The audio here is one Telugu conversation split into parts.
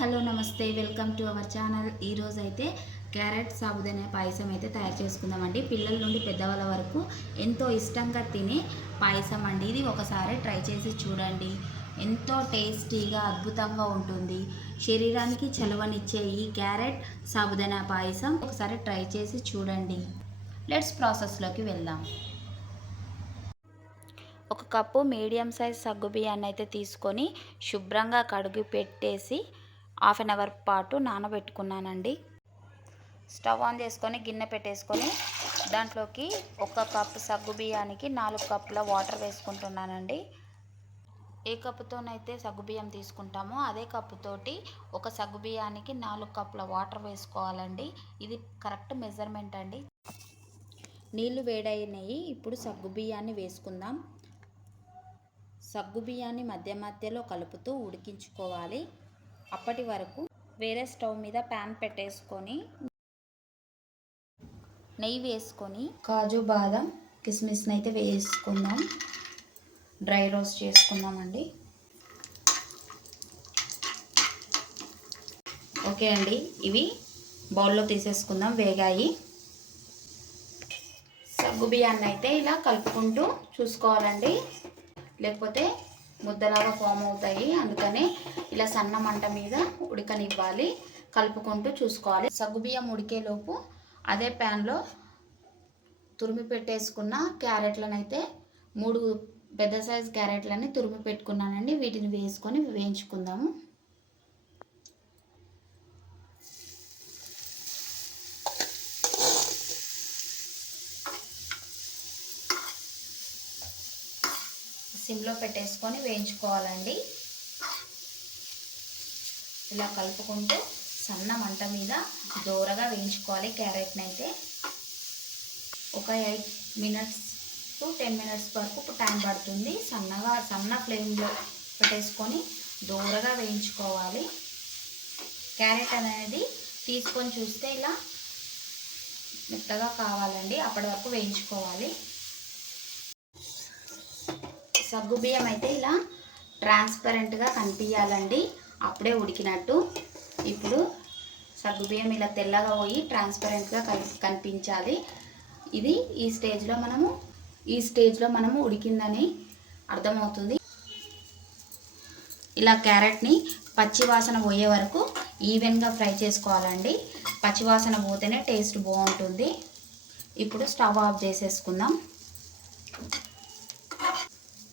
హలో నమస్తే వెల్కమ్ టు అవర్ ఛానల్. ఈరోజు అయితే క్యారెట్ సాబుదనే పాయసం అయితే తయారు చేసుకుందామండి. పిల్లల నుండి పెద్దవాళ్ళ వరకు ఎంతో ఇష్టంగా తినే పాయసం అండి. ఇది ఒకసారి ట్రై చేసి చూడండి. ఎంతో టేస్టీగా అద్భుతంగా ఉంటుంది. శరీరానికి చలవనిచ్చే ఈ క్యారెట్ సాబుదానా పాయసం ఒకసారి ట్రై చేసి చూడండి. లెట్స్ ప్రాసెస్లోకి వెళ్దాం. ఒక కప్పు మీడియం సైజ్ సగ్గు బియ్యాన్ని అయితే తీసుకొని శుభ్రంగా కడుగు పెట్టేసి హాఫ్ అన్ అవర్ పాటు నానబెట్టుకున్నానండి. స్టవ్ ఆన్ చేసుకొని గిన్నె పెట్టేసుకొని దాంట్లోకి ఒక కప్పు సగ్గు బియ్యానికి నాలుగు కప్పుల వాటర్ వేసుకుంటున్నానండి. ఏ కప్పుతోనైతే సగ్గు బియ్యం తీసుకుంటామో అదే కప్పుతోటి ఒక సగ్గు బియ్యానికి నాలుగు కప్పుల వాటర్ వేసుకోవాలండి. ఇది కరెక్ట్ మెజర్మెంట్ అండి. నీళ్ళు వేడైనాయి ఇప్పుడు సగ్గు బియ్యాన్ని వేసుకుందాం. సగ్గు బియ్యాన్ని మధ్య మధ్యలో కలుపుతూ ఉడికించుకోవాలి. అప్పటి వరకు వేరే స్టవ్ మీద ప్యాన్ పెట్టేసుకొని నెయ్యి వేసుకొని కాజు బాదం కిస్మిస్ని అయితే వేసుకుందాం. డ్రై రోస్ట్ చేసుకుందామండి. ఓకే అండి ఇవి బౌల్లో తీసేసుకుందాం వేగాయి. సగ్గు బియ్యాన్ని అయితే ఇలా కలుపుకుంటూ చూసుకోవాలండి. లేకపోతే ముద్దలాగా ఫామ్ అవుతాయి. అందుకనే ఇలా సన్న మంట మీద ఉడకనివ్వాలి. కలుపుకుంటూ చూసుకోవాలి. సగ్గుబియ్యం ఉడికేలోపు అదే ప్యాన్లో తురిమి పెట్టేసుకున్న క్యారెట్లను అయితే మూడు పెద్ద సైజ్ క్యారెట్లని తురిమి పెట్టుకున్నానండి. వీటిని వేసుకొని వేయించుకుందాము. సిమ్లో పెట్టేసుకొని వేయించుకోవాలండి. ఇలా కలుపుకుంటూ సన్న మంట మీద దూరగా వేయించుకోవాలి క్యారెట్ని అయితే ఒక eight minutes to ten minutes వరకు టైం పడుతుంది. సన్నగా సన్న ఫ్లేమ్లో పెట్టేసుకొని దూరగా వేయించుకోవాలి. క్యారెట్ అనేది తీసుకొని చూస్తే ఇలా మెత్తగా కావాలండి. అప్పటి వరకు వేయించుకోవాలి. సగ్గు బియ్యం అయితే ఇలా ట్రాన్స్పరెంట్గా కనిపించాలండి అప్పుడే ఉడికినట్టు. ఇప్పుడు సగ్గు బియ్యం ఇలా తెల్లగా పోయి ట్రాన్స్పరెంట్గా కనిపించాలి. ఇది ఈ స్టేజ్లో మనము ఈ స్టేజ్లో మనము ఉడికిందని అర్థమవుతుంది. ఇలా క్యారెట్ని పచ్చివాసన పోయే వరకు ఈవెన్గా ఫ్రై చేసుకోవాలండి. పచ్చివాసన పోతేనే టేస్ట్ బాగుంటుంది. ఇప్పుడు స్టవ్ ఆఫ్ చేసేసుకుందాం.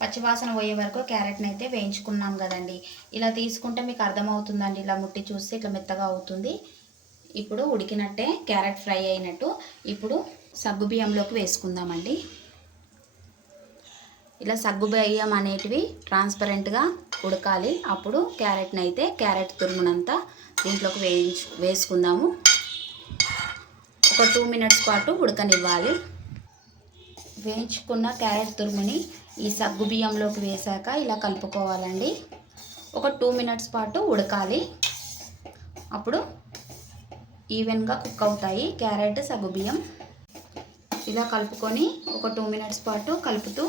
పచ్చివాసన పోయే వరకు క్యారెట్ని అయితే వేయించుకున్నాం కదండి. ఇలా తీసుకుంటే మీకు అర్థమవుతుందండి. ఇలా ముట్టి చూస్తే ఇట్లా మెత్తగా అవుతుంది. ఇప్పుడు ఉడికినట్టే క్యారెట్ ఫ్రై అయినట్టు ఇప్పుడు సగ్గు బియ్యంలోకి వేసుకుందామండి. ఇలా సగ్గు బియ్యం అనేటివి ట్రాన్స్పరెంట్గా ఉడకాలి. అప్పుడు క్యారెట్ని అయితే క్యారెట్ తురుమునంతా దీంట్లోకి వేయించు వేసుకుందాము. ఒక టూ మినిట్స్ పాటు ఉడకనివ్వాలి. వేయించుకున్న క్యారెట్ తురుముని ఈ సగ్గు బియ్యంలోకి వేసాక ఇలా కలుపుకోవాలండి. ఒక టూ మినిట్స్ పాటు ఉడకాలి. అప్పుడు ఈవెన్గా కుక్ అవుతాయి క్యారెట్ సగ్గు బియ్యం. ఇలా కలుపుకొని ఒక టూ మినిట్స్ పాటు కలుపుతూ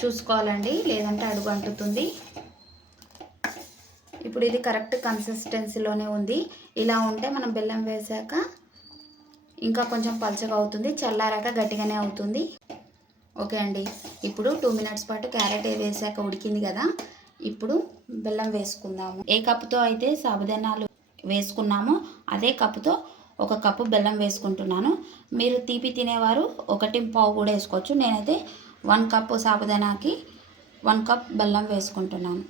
చూసుకోవాలండి. లేదంటే అడుగు అంటుతుంది. ఇప్పుడు ఇది కరెక్ట్ కన్సిస్టెన్సీలోనే ఉంది. ఇలా ఉంటే మనం బెల్లం వేసాక ఇంకా కొంచెం పలచగా అవుతుంది. చల్లారాక గట్టిగానే అవుతుంది. ఓకే అండి. ఇప్పుడు టూ మినిట్స్ పాటు క్యారెట్ వేసాక ఉడికింది కదా ఇప్పుడు బెల్లం వేసుకుందాము. ఏ కప్పుతో అయితే సాబుదానాలు వేసుకున్నామో అదే కప్పుతో ఒక కప్పు బెల్లం వేసుకుంటున్నాను. మీరు తీపి తినేవారు ఒకటి పావు కూడా వేసుకోవచ్చు. నేనైతే వన్ కప్పు సాబుదానాకి వన్ కప్ బెల్లం వేసుకుంటున్నాను.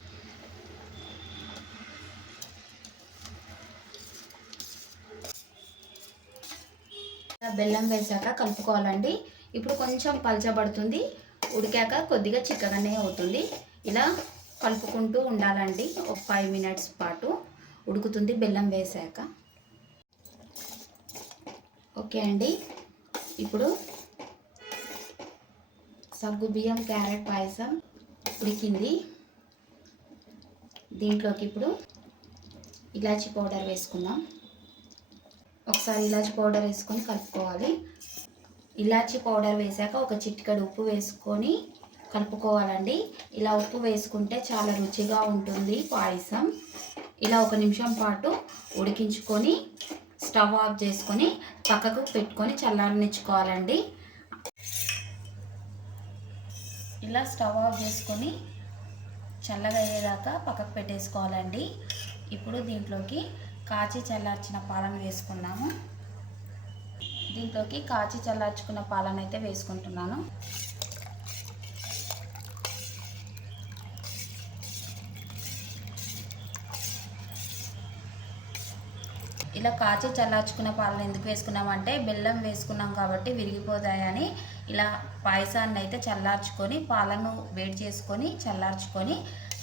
బెల్లం వేసాక కలుపుకోవాలండి. ఇప్పుడు కొంచెం పలచబడుతుంది ఉడికాక కొద్దిగా చిక్కగానే అవుతుంది. ఇలా కలుపుకుంటూ ఉండాలండి. ఒక ఫైవ్ మినిట్స్ పాటు ఉడుకుతుంది బెల్లం వేసాక. ఓకే అండి. ఇప్పుడు సగ్గు బియ్యం క్యారెట్ పాయసం ఉడికింది. దీంట్లోకి ఇప్పుడు ఇలాచీ పౌడర్ వేసుకుందాం. ఒకసారి ఇలాచి పౌడర్ వేసుకొని కలుపుకోవాలి. ఇలాచి పౌడర్ వేసాక ఒక చిటికెడు ఉప్పు వేసుకొని కలుపుకోవాలండి. ఇలా ఉప్పు వేసుకుంటే చాలా రుచిగా ఉంటుంది పాయసం. ఇలా ఒక నిమిషం పాటు ఉడికించుకొని స్టవ్ ఆఫ్ చేసుకొని పక్కకు పెట్టుకొని చల్లారనిచ్చుకోవాలండి. ఇలా స్టవ్ ఆఫ్ చేసుకొని చల్లగా అయ్యేదాకా పక్కకు పెట్టేసుకోవాలండి. ఇప్పుడు దీంట్లోకి కాచి చల్లార్చిన పాలను వేసుకున్నాము దీంట్లోకి కాచి చల్లార్చుకున్న పాలను అయితే వేసుకుంటున్నాను. ఇలా కాచి చల్లార్చుకున్న పాలను ఎందుకు వేసుకున్నామంటే బెల్లం వేసుకున్నాం కాబట్టి విరిగిపోతాయని ఇలా పాయసాన్ని అయితే చల్లార్చుకొని పాలను వేడి చేసుకొని చల్లార్చుకొని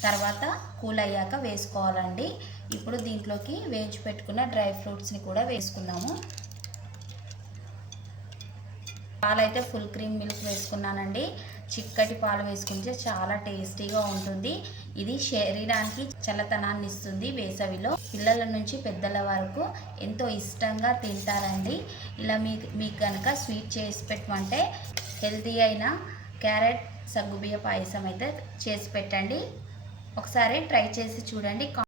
తర్వాత కూల్ అయ్యాక వేసుకోవాలండి. ఇప్పుడు దీంట్లోకి వేయించి పెట్టుకున్న డ్రై ఫ్రూట్స్ని కూడా వేసుకున్నాము పాలైతే ఫుల్ క్రీమ్ మిల్క్ వేసుకున్నానండి. చిక్కటి పాలు వేసుకుంటే చాలా టేస్టీగా ఉంటుంది. ఇది శరీరానికి చల్లతనాన్ని ఇస్తుంది వేసవిలో. పిల్లల నుంచి పెద్దల వరకు ఎంతో ఇష్టంగా తింటారండి. ఇలా మీకు మీకు కనుక స్వీట్ చేసి పెట్టమంటే హెల్తీ అయిన క్యారెట్ సగ్గుబియ్య పాయసం అయితే చేసి పెట్టండి. ఒకసారి ట్రై చేసి చూడండి.